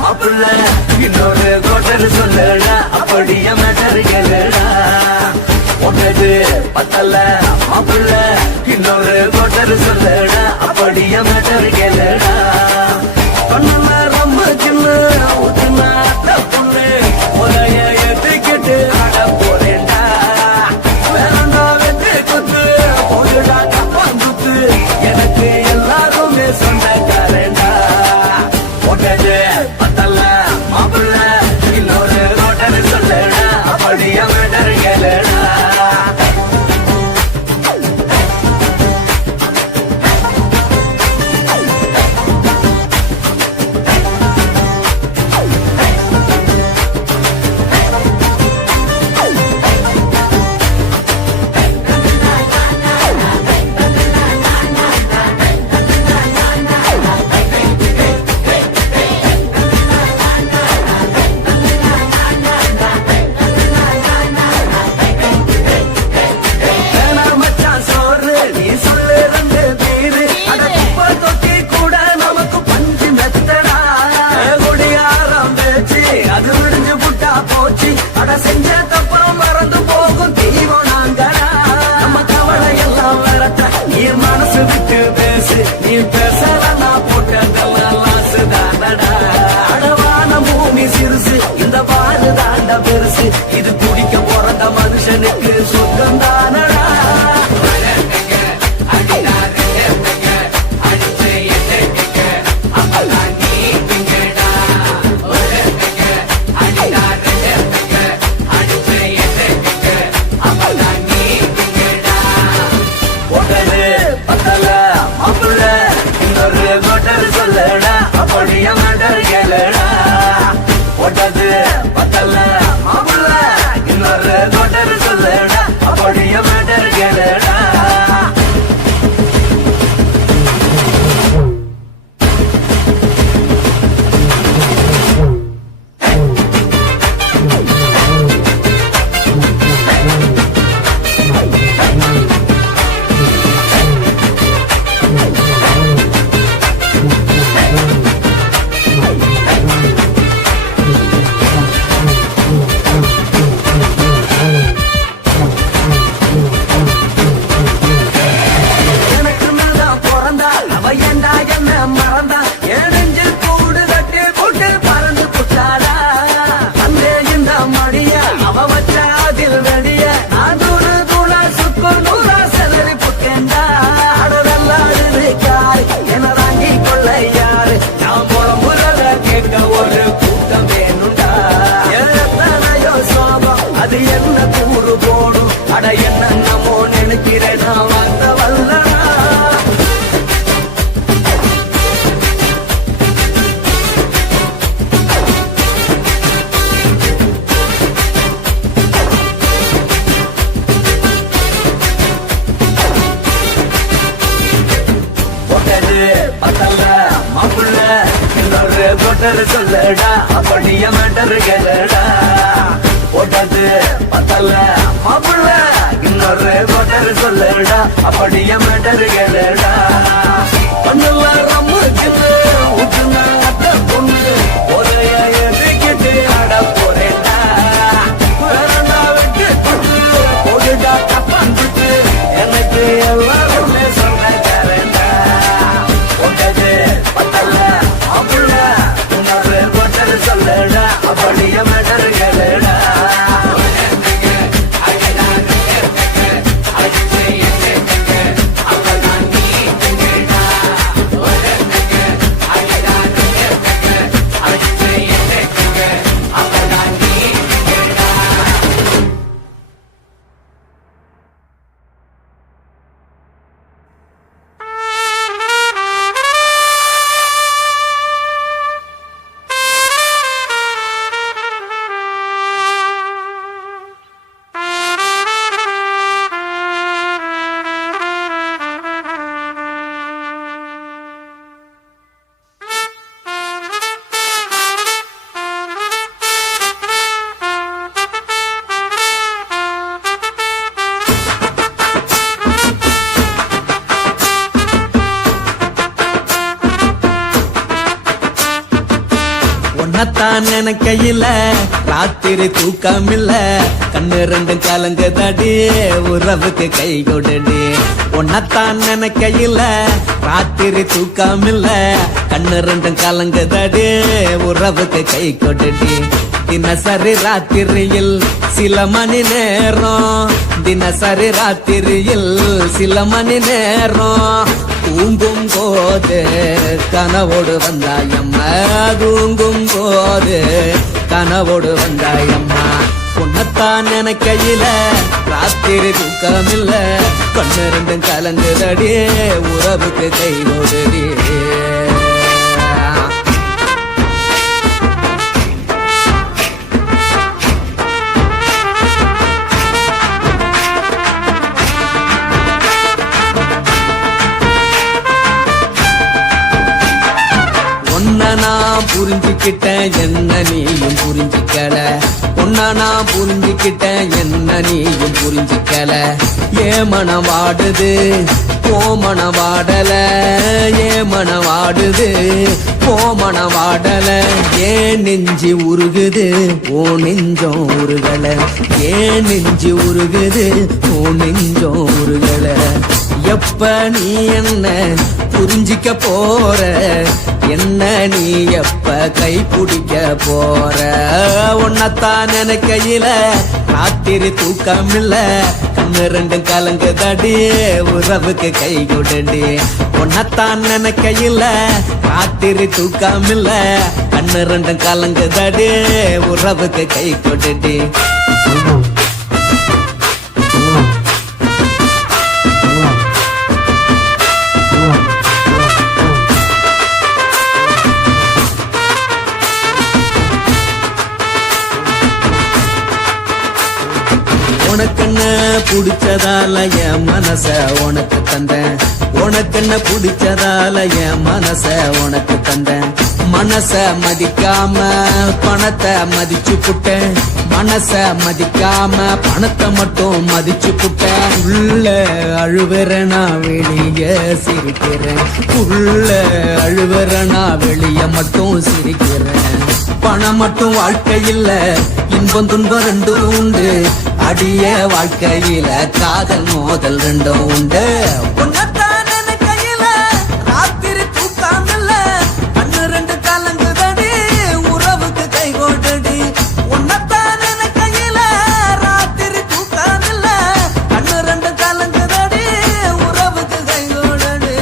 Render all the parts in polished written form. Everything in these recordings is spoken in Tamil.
மாப்பிள்ள இன்னொரு கோட்டர் சொல்லடா அப்படியே மேட்டர் கேளுடா ஒன்னது பத்தல மாப்பிள்ள இன்னொரு கோட்டர் சொல்லடா அப்படியே மேட்டர் கேளுடா கண்ணல ரொம்ப சின்ன ஊத்துனா தப்புன்னு ஒரைய ஏத்துக்கிட்டு ஆட போறேன்டா வேறண்டா வெட்டு குத்து போடுடா கப்பாங்குத்து எனக்கு எல்லாருமே சொந்தக்காரேண்டா ஒன்னது பத்தல மாப்பிள்ள இன்னொரு கோட்டர் சொல்லடா அப்படியே மேட்டர் கேளுடா செஞ்ச தப்பா மறந்து போகும் தீவம் நாங்களா நம்ம கவலை எல்லாம் வரட்ட நீ மனசு விட்டு பேசு நீ பேசலன்னா போட்டதெல்லாம் லாசுதானடா அடவான பூமி சிறுசு இந்த வாரு தாண்ட பெருசு இது குடிக்க பிறந்த மனுஷனுக்கு சொந்தம் தானடா சொல்லடா அப்படியே மேட்டர் கேளுடா ஒட்டது பத்தல மாப்பிள்ள இன்னொரு கோட்டர் சொல்லடா அப்படியே மேட்டர் கேளுடா மறந்தா என் நெஞ்சில் கூடு கட்டி போட்டு பறந்து புட்டாடா அந்தே இந்த மடிய அவ வச்ச அதில் வெடிய நான் தூரு தூளா சுக்கு நூறா செதறி புட்டேன்டா அடவெல்லாடுது காரு என வாங்கி கொள்ள யாரு நான் புறம்புறத கேட்க ஒரு கூட்டம் வேணுண்டா எத்தனையோ சோகம் அது என்ன கூறு போடும் அட என்னமோ நினைக்கிறேன் நான் வந்த வல்லடா பத்தல மாப்பிள்ள இன்னொரு கோட்டர் சொல்லடா அப்படியே மேட்டர் கேளுடா ஒட்டது பத்தல மாப்பிள்ள இன்னொரு கோட்டர் சொல்லடா அப்படியே மேட்டர் கேளுடா கண்ணுல ரொம்ப சின்ன ஊத்துனா அத்த பொண்ணு ஒரைய எதுக்கிட்டு ஆட போறேன்டா வேறண்டா வெட்டு குத்து போடுடா கப்பாங்குத்து எனக்கு எல்லாருமே சொந்தக்காரேன்டா ஒட்டது பத்தல மாப்பிள்ள இன்னொரு கோட்டர் சொல்லடா அப்படியே மேட்டர் கேளுடா உன்னத்தான் நினைக்கையில ராத்திரி தூக்கமில்ல கண்ணு ரெண்டும் கலங்குதடி உறவுக்கு கை கொடுடி உன்னத்தான் நினைக்கையில ராத்திரி தூக்கமில்ல கண்ணு ரெண்டும் கலங்குதடி உறவுக்கு கை கொடுடி தினசரி ராத்திரியில் சில மணி நேரம் தினசரி ராத்திரியில் சில மணி நேரம் தூங்கும் போது கனவோடு வந்தாயம்மா தூங்கும் போது கனவோடு வந்தாயம்மா உன்னத்தான் நினைக்கையில ராத்திரி தூக்கமில்ல கண்ணு ரெண்டும் கலங்குதடி உறவுக்கு கை கொடுடி நான் புரிஞ்சுக்கிட்டேன் என்ன நீயும் புரிஞ்சுக்கல உன்ன நான் புரிஞ்சுக்கிட்டேன் என்ன நீயும் புரிஞ்சுக்கல ஏ மனம் வாடுது போ மனம் வாடல ஏ மனம் வாடுது போ மனம் வாடல ஏன் நெஞ்சு உருகுது ஓ நெஞ்சம் உருகல ஏன் நெஞ்சு உருகுது ஓ நெஞ்சம் உருகல எப்ப நீ என்ன புரிஞ்சிக்க போற என்ன நீ எப்ப கை பிடிக்க போற உன்னத்தான் நினைக்கையில ராத்திரி தூக்கமில்ல கண்ணு ரெண்டும் கலங்குதடி உறவுக்கு கை கொடுடி உன்னத்தான் நினைக்கையில ராத்திரி தூக்கமில்ல கண்ணு ரெண்டும் கலங்குதடி உறவுக்கு கை கொடுடி உனக்கென்ன பிடிச்சதால என் மனச உனக்கு தந்தேன் உனக்கென்ன பிடிச்சதால என் மனச உனக்கு தந்தேன் மனச மதிக்காம பணத்தை மதிச்சு புட்டேன் மனச மதிக்காம பணத்தை மட்டும் மதிச்சு புட்டேன் உள்ள அழுவுற நான் வெளிய சிரிக்கிறேன் உள்ள அழுவுற நான் வெளிய மட்டும் சிரிக்கிறேன் பணம் மட்டும் வாழ்க்கையில் இன்பம் துன்பம் ரெண்டும் உண்டு அடிய வாழ்க்கையில காதல் மோதல் ரெண்டும் உண்டு உன்னத்தான் நினைக்கையில ராத்திரி தூக்கமில்ல கண்ணு ரெண்டு கலங்குதடி உறவுக்கு கை கொடுடி உன்னத்தான் நினைக்கையில ராத்திரி தூக்கமில்ல கண்ணு ரெண்டு கலங்குதடி உறவுக்கு கை கொடுடி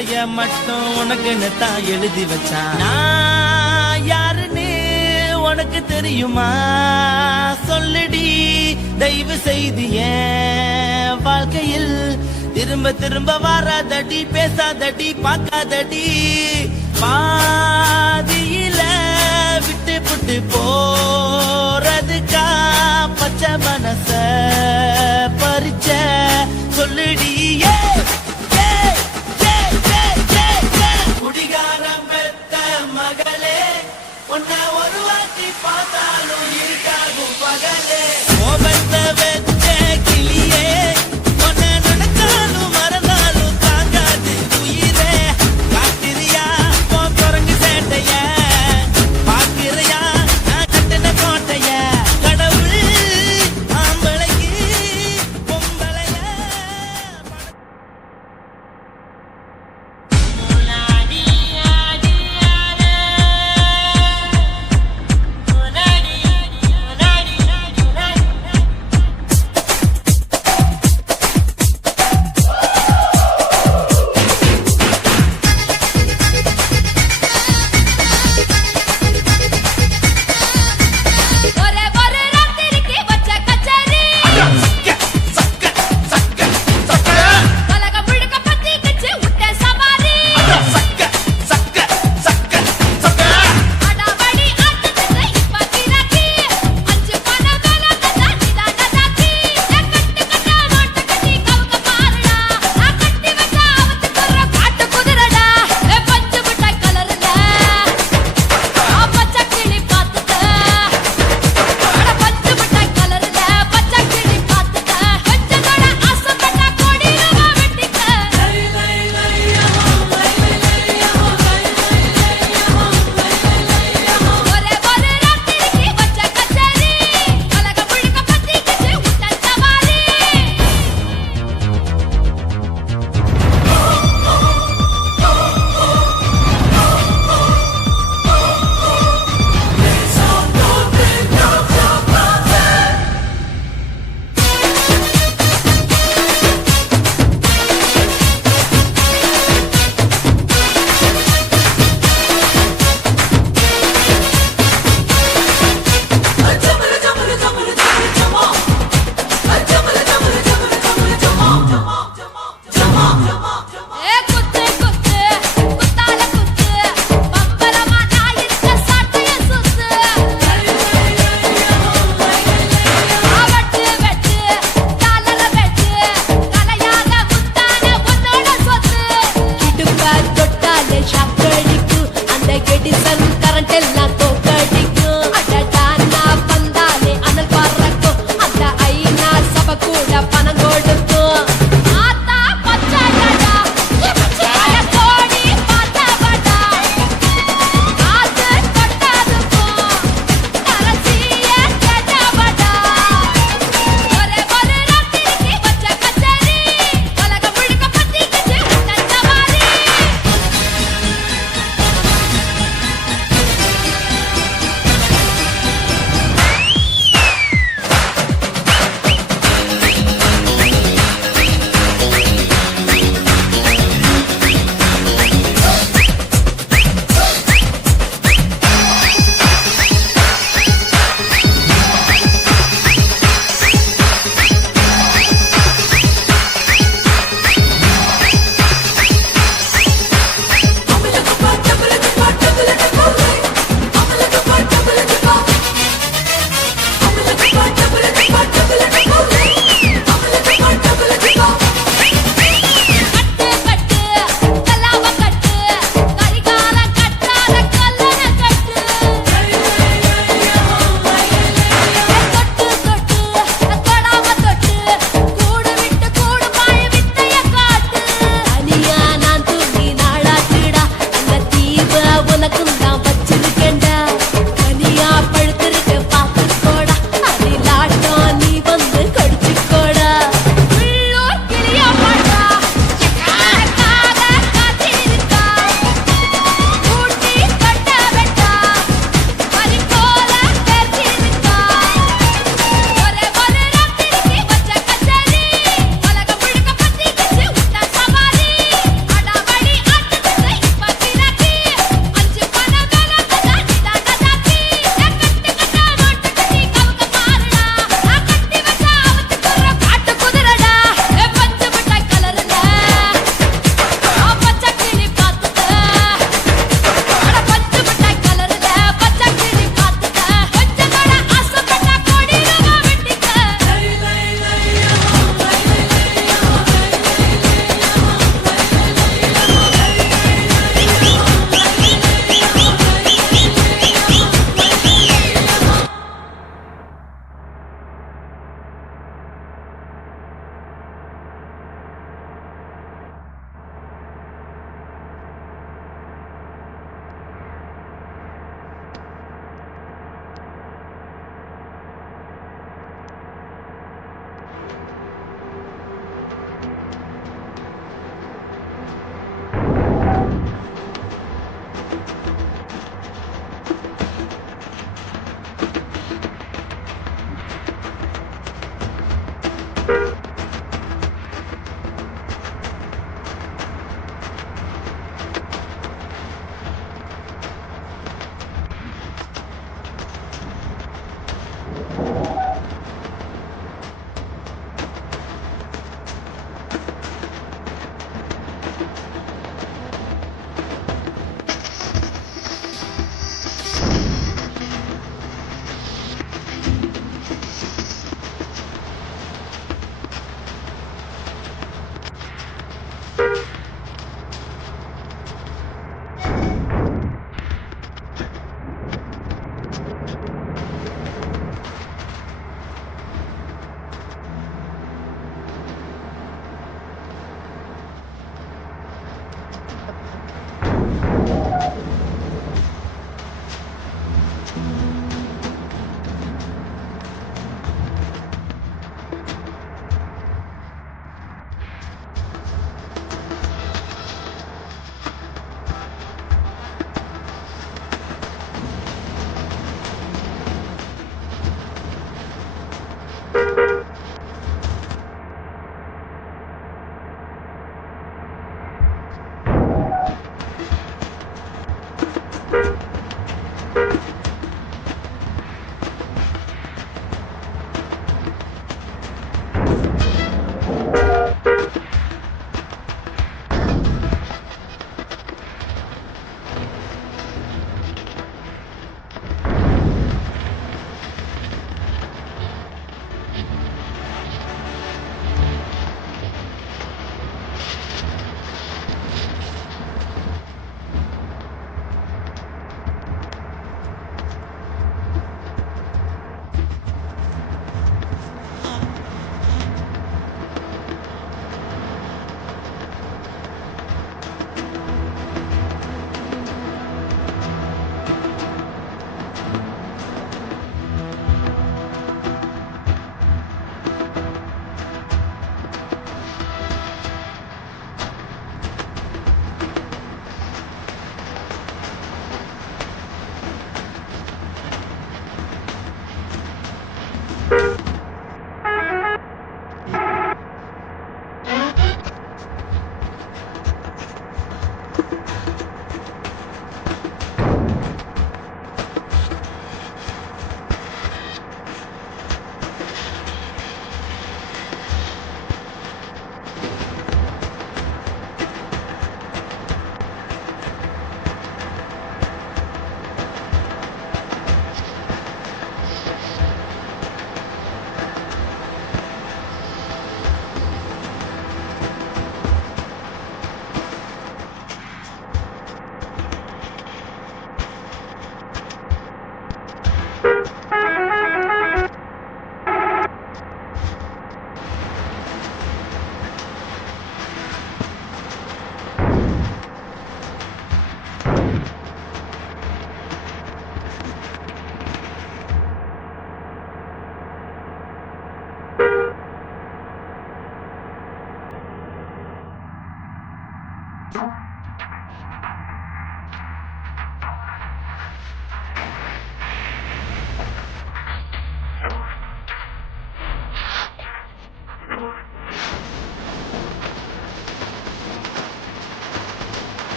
வார்த்தைய மட்டும் உனக்குன்னு தான் எழுதி வச்சான். நான் யாருன்னு உனக்கு தெரியுமா? சொல்லுடி தயவு செய்து என் வாழ்க்கையில் திரும்ப திரும்ப வராதடி, பேசாதடி, பார்க்காதடி. பாதியில விட்டு விட்டு போறதுக்கா பச்சை மனச பறிச்ச சொல்லுடி. குடிகாரம் பெத்த மகளே, உன்னை ஒரு வாட்டி பார்த்தாலும் இருக்காகும் பகலே. கோபத்தை வச்ச கிளியே, உன்னை நினைச்சாலும் மறந்தாலும் தாங்காது உயிரே. காத்திரியா உன் குரங்கு சேட்டைய, பாக்கிறியா நான் கட்டின கோட்டைய. கடவுள் ஆம்பளைக்கு பொம்பளைய